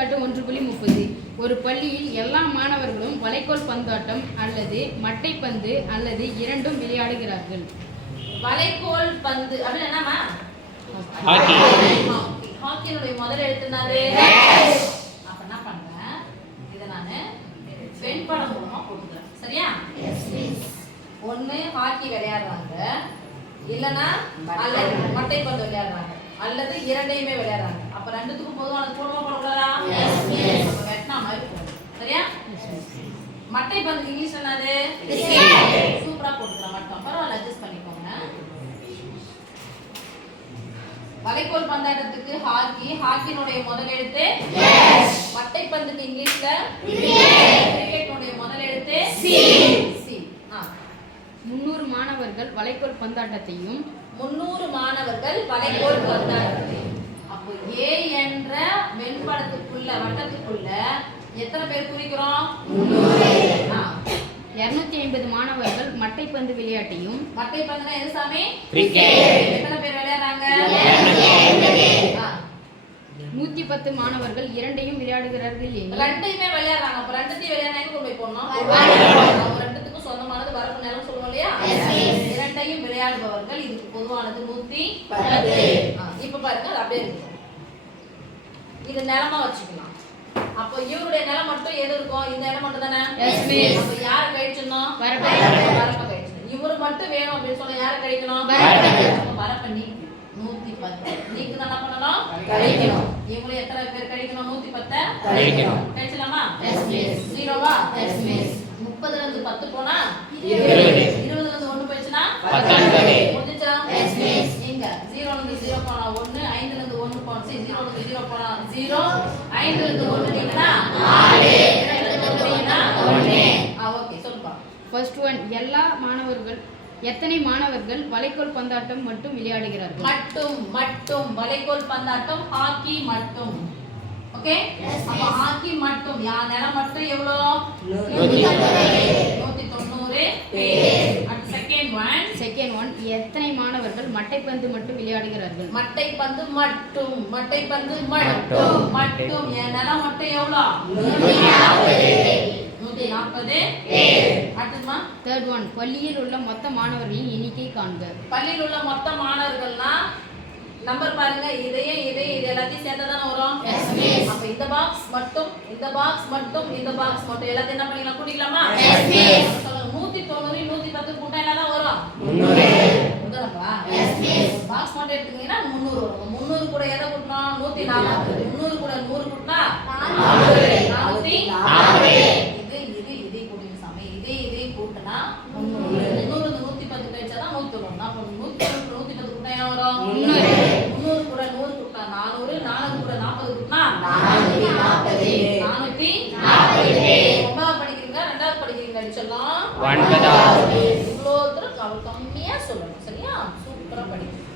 எடுத்துக்காட்டு 1.30 ஒரு பள்ளியில் எல்லா மாணவர்களும் வளைகோல் பந்தாட்டம் அல்லது மட்டைப்பந்து அல்லது இரண்டும் விளையாடுகிறார்கள். வளைகோல் பந்து அப்படின்னா என்னமா? ஹாக்கியோட முதல் எழுத்துனாரு. அப்ப என்ன பண்றேன், இத நானு வெண்படம் மூலமா போட்டுக்கிறேன். சரியா? ஒண்ணு ஹாக்கி விளையாடுறாங்க, இல்லனா அல்லது மட்டைப்பந்து விளையாடுறாங்க, அல்லது இரண்டையுமே விளையாடுறாங்க. அப்ப ரெண்டுத்துக்கும் பொதுவான போடுமா போடக்கூடாதா? அப்ப வெட்டினா மாதிரி போடணும். சரியா? மட்டைப்பந்து இங்கிலீஷ்ல என்னது? சூப்பரா போட்டுக்கலாம். மட்டும் பரவாயில்ல, அட்ஜஸ்ட் பண்ணிக்கோங்க. வளைகோல் பந்தாட்டத்துக்கு ஹாக்கி, ஹாக்கினுடைய முதல் எழுத்து மட்டைப்பந்துக்கு இங்கிலீஷ்ல கிரிக்கெட்டுடைய முதல் எழுத்து சி. 300 மாணவர்கள் வளைகோல் பந்தாட்டத்தையும் 300 மாணவர்கள் வளைகோல் பந்தாட்டத்தையும். அப்போ ஏ என்ற வெண்படத்துக்குள்ள வட்டத்துக்குள்ள எத்தனை பேர் குறிக்கிறோம்? 250 மாணவர்கள் மட்டைப்பந்து விளையாட்டையும். மட்டைப்பந்துனா எது சாமி? கிரிக்கெட். எத்தனை பேர் விளையாடுறாங்க? 110 மாணவர்கள் இரண்டையும் விளையாடுகிறார்கள். ரெண்டையுமே விளையாடுறாங்க. அப்ப ரெண்டுத்தையும் விளையாடுறாங்க கொண்டு போய் போடணும். அவங்க ரெண்டுத்துக்கும் சொந்தமானது வரப்பு நேரம் சொல்லுவோம் இல்லையா? இரண்டையும் விளையாடுபவர்கள். இதுக்கு பொதுவானது 110. இப்ப பாருங்க, அது அப்படியே இருக்கு. இது நிலமா வச்சுக்கலாம். அப்போ இவருடைய நிலம் மட்டும் எது இருக்கும்? இந்த இடம் மட்டும் தானே. அப்ப யார கழிச்சணும்? வரப்ப கழிச்சணும். இவரு மட்டும் வேணும் அப்படின்னு சொன்னா யார கழிக்கணும்? வரப்ப நீ 110 நீக்கு என்ன பண்ணணும்? கழிக்கணும். இவங்க எத்தனை பேர் கழிக்கணும்? 110 கழிக்கணும். கழிச்சலாமா? ஜீரோவா? 30ல இருந்து 10 போனா 20. 20ல இருந்து 1 போயிடுச்சுனா 19. முடிஞ்சா? எங்க 0ல இருந்து 0 போனா 1, 5ல இருந்து 1 போனா 0ல இருந்து 0 போனா 0, 5ல இருந்து 1 நீங்கன்னா 4, 2ல இருந்து 1 நீங்கன்னா 1. ஓகே, சொல்லுப்பா. ஃபர்ஸ்ட் ஒன், எத்தனை மாணவர்கள் வளைகோல் பந்தாட்டம் மட்டும் விளையாடுகிறார்கள்? மட்டும் வளைகோல் பந்தாட்டம் ஹாக்கி மட்டும். ஓகே, அப்ப ஹாக்கி மட்டும் நேரம் மட்டும் எவ்வளவு? 190 பேர். அடுத்து செகண்ட் ஒன் எத்தனை மாணவர்கள் மட்டைப்பந்து மட்டும் விளையாடுகிறார்கள்? மட்டைப்பந்து மட்டும் நேரம் மட்டும் எவ்வளவு? 140 பேர். அடுத்துமா தேர்ட் ஒன், பள்ளியில் உள்ள மொத்த மாணவர்களின் எண்ணிக்கை காண்க. பள்ளியில் உள்ள மொத்த மாணவர்கள்னா நம்பர் பாருங்க, இது எல்லாத்தையும் சேர்த்தா தானே வரும். அப்ப இந்த பாக்ஸ் மட்டும் எல்லாத்தையும் என்ன பண்ணிக்கலாம்? கூட்டிக்கலாமா? சொல்லுங்க. 190 110 கூட்டா என்ன தான் வரும்? 300. பாக்ஸ் மட்டும் எடுத்துக்கிட்டீங்கன்னா 300 வரும். 300 கூட எதை கூட்டணும்? 140. 300 கூட 100 கூட்டினா 440. இது கூட்டிங்க சாமி. இது கூட்டினா 300. 300 110 கழிச்சாதான் 100 வரும். அப்ப 110 110 கூட்டா என்ன வரும்? 300 கூட 100 கூட்டினா 400. 400 கூட 40 கூட்டினா 440. 440. ஒன்பதாவது படிக்கிறீங்க, ரெண்டாவது படிக்கிறீங்க சொல்லலாம். இவ்வளோ தூரம் கம்மியா சொல்லணும். சரியா? சூப்பரா படிக்கணும்.